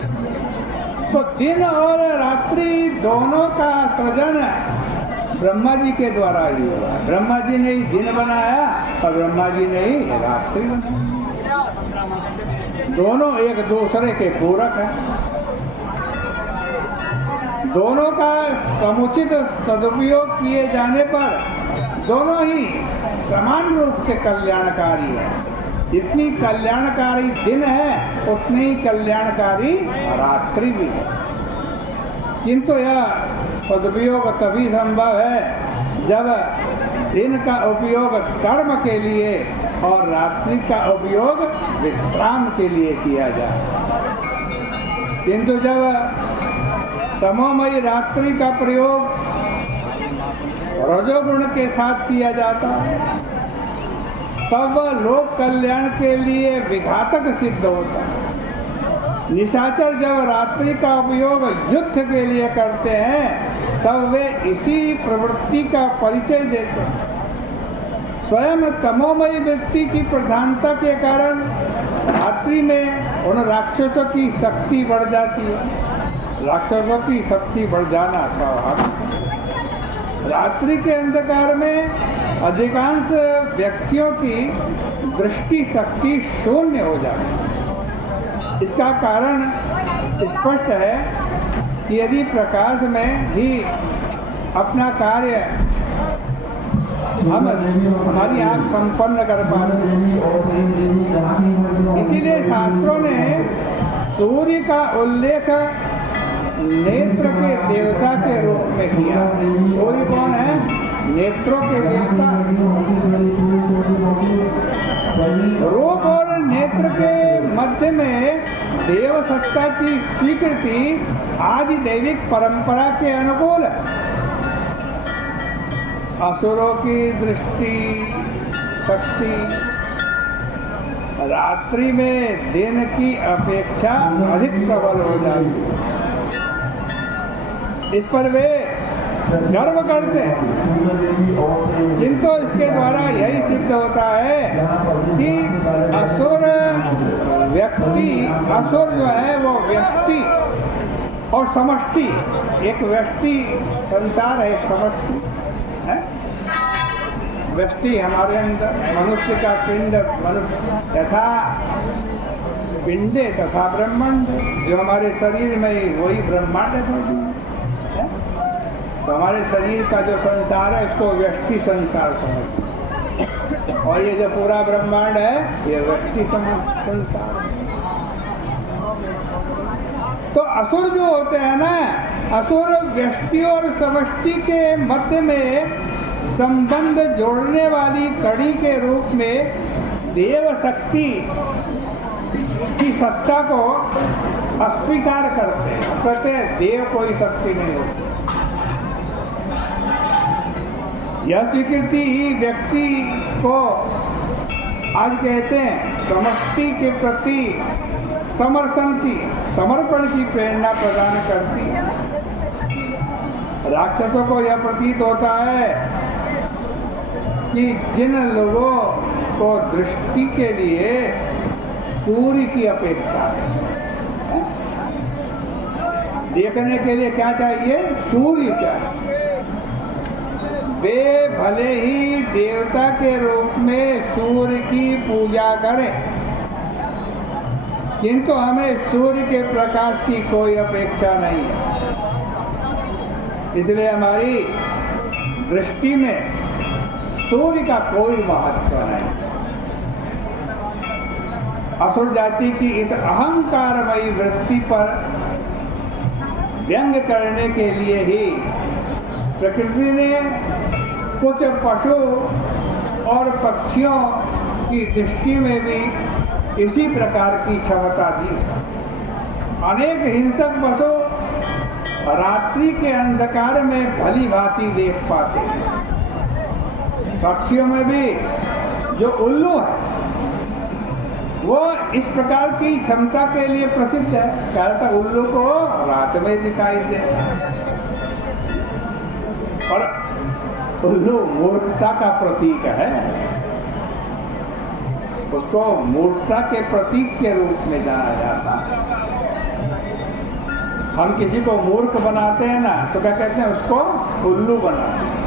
तो दिन और रात्रि दोनों का सृजन ब्रह्मा जी के द्वारा ही हुआ। ब्रह्मा जी ने ही दिन बनाया और ब्रह्मा जी ने ही रात्रि बनाया। दोनों एक दूसरे के पूरक हैं। दोनों का समुचित सदुपयोग किए जाने पर दोनों ही समान रूप से कल्याणकारी है। जितनी कल्याणकारी दिन है उतनी ही कल्याणकारी रात्रि भी है। किंतु यह सदुपयोग तभी संभव है जब दिन का उपयोग कर्म के लिए और रात्रि का उपयोग विश्राम के लिए किया जाए। किंतु जब तमोमयी रात्रि का प्रयोग रजोगुण के साथ किया जाता है तब वह लोक कल्याण के लिए विघातक सिद्ध होता है। निशाचर जब रात्रि का उपयोग युद्ध के लिए करते हैं तब वे इसी प्रवृत्ति का परिचय देते हैं। स्वयं तमोमयी वृत्ति की प्रधानता के कारण रात्रि में उन राक्षसों की शक्ति बढ़ जाती है। राक्षसों की शक्ति बढ़ जाना स्वाभाविक। रात्रि के अंधकार में अधिकांश व्यक्तियों की दृष्टि शक्ति शून्य हो जाती है। इसका कारण स्पष्ट है कि यदि प्रकाश में ही अपना कार्य हमारी आंख संपन्न कर पाते हैं। इसीलिए शास्त्रों ने सूर्य का उल्लेख नेत्र के देवता के रूप में किया। सूर्य कौन है? नेत्रों के देवता। रूप और नेत्र के मध्य में देव सत्ता की स्वीकृति आदि दैविक परंपरा के अनुकूल है। असुरों की दृष्टि शक्ति रात्रि में दिन की अपेक्षा अधिक प्रबल हो जाती है। इस पर वे गर्व करते हैं। किंतु इसके द्वारा यही सिद्ध होता है कि असुर जो है वो व्यक्ति और समष्टि, एक व्यष्टि संसार है, एक समष्टि है। व्यष्टि हमारे अंदर मनुष्य का पिंड, मनुष्य तथा पिंडे तथा ब्रह्मांड, जो हमारे शरीर में वही ब्रह्मांड है। तो हमारे शरीर का जो संसार है इसको व्यष्टि संसार समझते, और ये जो पूरा ब्रह्मांड है ये व्यष्टि संसार है। तो असुर जो होते हैं ना, असुर व्यष्टि और समष्टि के मध्य में संबंध जोड़ने वाली कड़ी के रूप में देव शक्ति की सत्ता को अस्वीकार करते हैं। कहते हैं देव कोई शक्ति नहीं होती। यह स्वीकृति ही व्यक्ति को आज कहते हैं समष्टि के प्रति समर्पण की प्रेरणा प्रदान करती है। राक्षसों को यह प्रतीत होता है कि जिन लोगों को दृष्टि के लिए सूर्य की अपेक्षा है, देखने के लिए क्या चाहिए? सूर्य चाहिए। वे भले ही देवता के रूप में सूर्य की पूजा करें, किंतु हमें सूर्य के प्रकाश की कोई अपेक्षा नहीं है। इसलिए हमारी दृष्टि में सूर्य का कोई महत्व नहीं। असुर जाति की इस अहंकारमयी वृत्ति पर व्यंग करने के लिए ही प्रकृति ने कुछ पशु और पक्षियों की दृष्टि में भी इसी प्रकार की क्षमता दी। अनेक हिंसक पशु रात्रि के अंधकार में भली भांति देख पाते हैं। पक्षियों में भी जो उल्लू है वो इस प्रकार की क्षमता के लिए प्रसिद्ध है। कहता उल्लू को रात में दिखाई दे, और उल्लू मूर्खता का प्रतीक है। उसको मूर्खता के प्रतीक के रूप में जाना जाता है। हम किसी को मूर्ख बनाते हैं ना, तो क्या कहते हैं, उसको उल्लू बनाते हैं।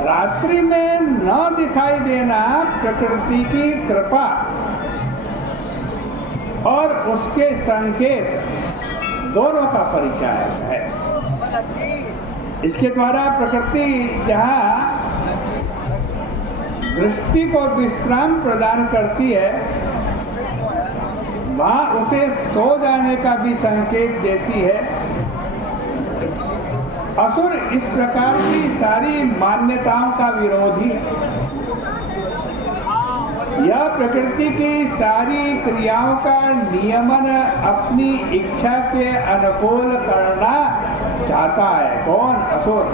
रात्रि में न दिखाई देना प्रकृति की कृपा और उसके संकेत दोनों का परिचय है। इसके द्वारा प्रकृति जहाँ दृष्टि को विश्राम प्रदान करती है, वहाँ उसे सो जाने का भी संकेत देती है। असुर इस प्रकार की सारी मान्यताओं का विरोधी है। यह प्रकृति की सारी क्रियाओं का नियमन अपनी इच्छा के अनुकूल करना चाहता है। कौन? असुर।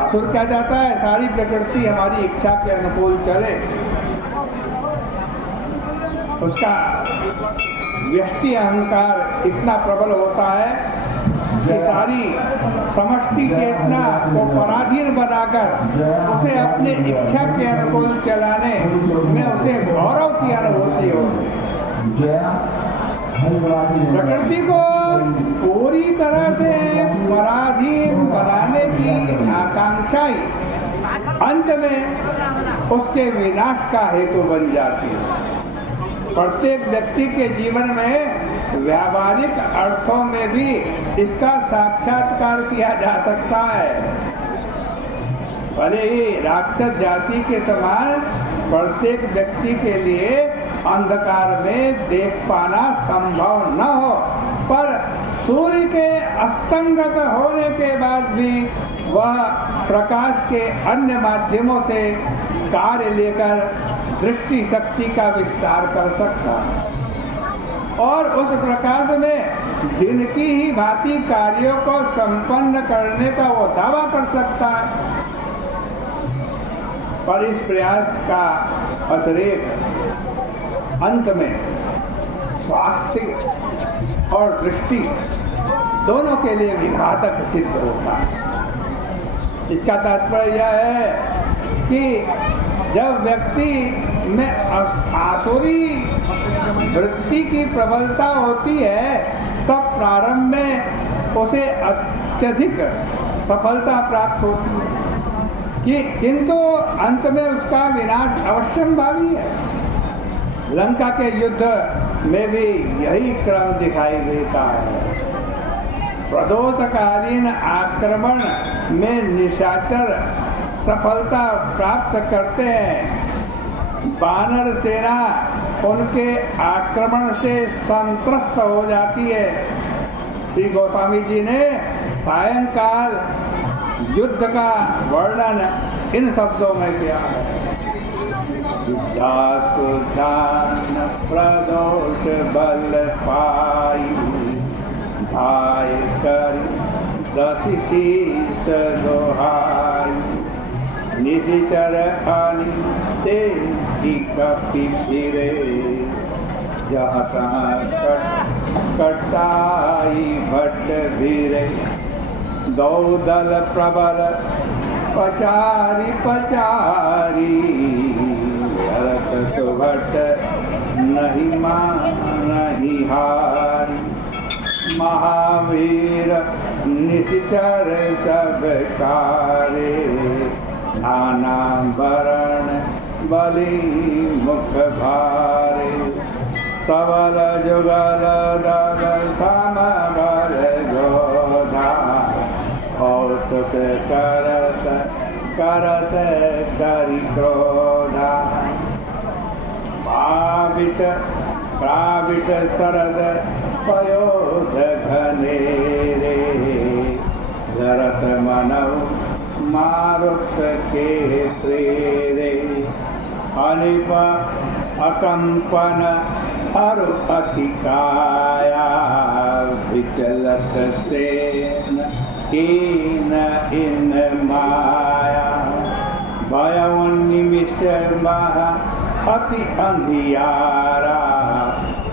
असुर क्या चाहता है? सारी प्रकृति हमारी इच्छा के अनुकूल चले। उसका व्यष्टि अहंकार इतना प्रबल होता है कि सारी समष्टि चेतना को पराधीन बनाकर उसे अपने इच्छा के अनुकूल चलाने में उसे गौरव की अनुभूति होती है। प्रकृति को पूरी तरह से पराधीन बनाने की आकांक्षा ही अंत में उसके विनाश का हेतु बन जाती है। प्रत्येक व्यक्ति के जीवन में व्यावहारिक अर्थों में भी इसका साक्षात्कार किया जा सकता है। भले ही राक्षस जाति के समान प्रत्येक व्यक्ति के लिए अंधकार में देख पाना संभव न हो, पर सूर्य के अस्तंगत होने के बाद भी वह प्रकाश के अन्य माध्यमों से कार्य लेकर दृष्टि शक्ति का विस्तार कर सकता है और उस प्रकाश में दिन की ही भांति कार्यों को संपन्न करने का वो दावा कर सकता है। पर इस प्रयास का अतिरेक अंत में स्वास्थ्य और दृष्टि दोनों के लिए विघातक सिद्ध होता है। इसका तात्पर्य यह है कि जब व्यक्ति में आसुरी वृत्ति की प्रबलता होती है, तब प्रारंभ में उसे अत्यधिक सफलता प्राप्त होती है, किंतु अंत में उसका विनाश अवश्यंभावी है। लंका के युद्ध में भी यही क्रम दिखाई देता है। प्रदोषकालीन आक्रमण में निशाचर सफलता प्राप्त करते हैं। वानर सेना उनके आक्रमण से संत्रस्त हो जाती है। श्री गोस्वामी जी ने सायंकाल युद्ध का वर्णन इन शब्दों में किया है। ध्यान प्रदोष बल पाई, भाई कर दसी शीस दोहाई, निशिचर आनी ते कपि फिरे, जहाँ तहाँ कटाई भट्ट भीरे, दौदल प्रबल पचारी पचारी, भरत सुभट नहीं नहीं हारी, महावीर निश्चर सब कारे, नाना वरण बलि मुख भारे, सबल जुगल दल सम बल गोधा, कौतुक करत करत करि क्रोधा, प्राविट शरद पयोध घनेरे, जरत मनौ मारुत के प्रेरे, अनिप अकंपन अरु अतिकाया, विचलत सेन कीन इन माया, भयउन्निमिष महा अति अंधियारा,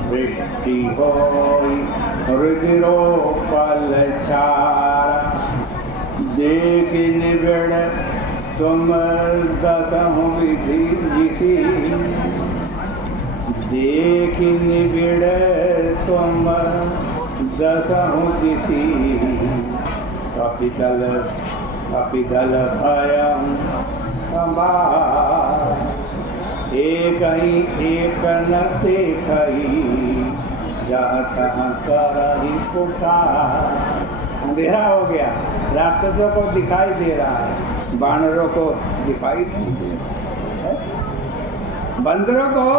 वृष्टि होई रुद्रोपल छारा, देख निबिड़ तुम दसहु विधि जिसी, देख निबिड़ तुम दसहु दिशि कपिदल भयं संभार। एक न देखहि जहाँ तहाँ करहि पुकार। अंधेरा हो गया, राक्षसों को दिखाई दे रहा है, बानरों को दिखाई नहीं दे रहा है। बंदरों को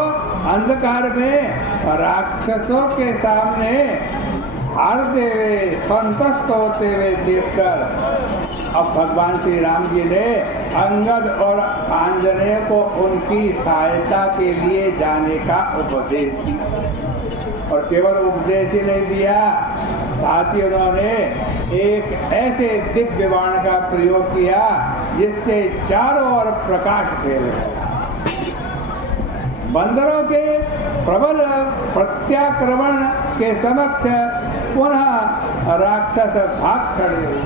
अंधकार में राक्षसों के सामने हारते हुए, संतुष्ट होते हुए देखकर अब भगवान श्री राम जी ने अंगद और आंजनेय को उनकी सहायता के लिए जाने का उपदेश दिया। और केवल उपदेश ही नहीं दिया, साथ ही उन्होंने एक ऐसे दिव्य बाण का प्रयोग किया जिससे चारों ओर प्रकाश फैल गया। बंदरों के प्रबल प्रत्याक्रमण के समक्ष पुनः राक्षस भाग खड़े हुए।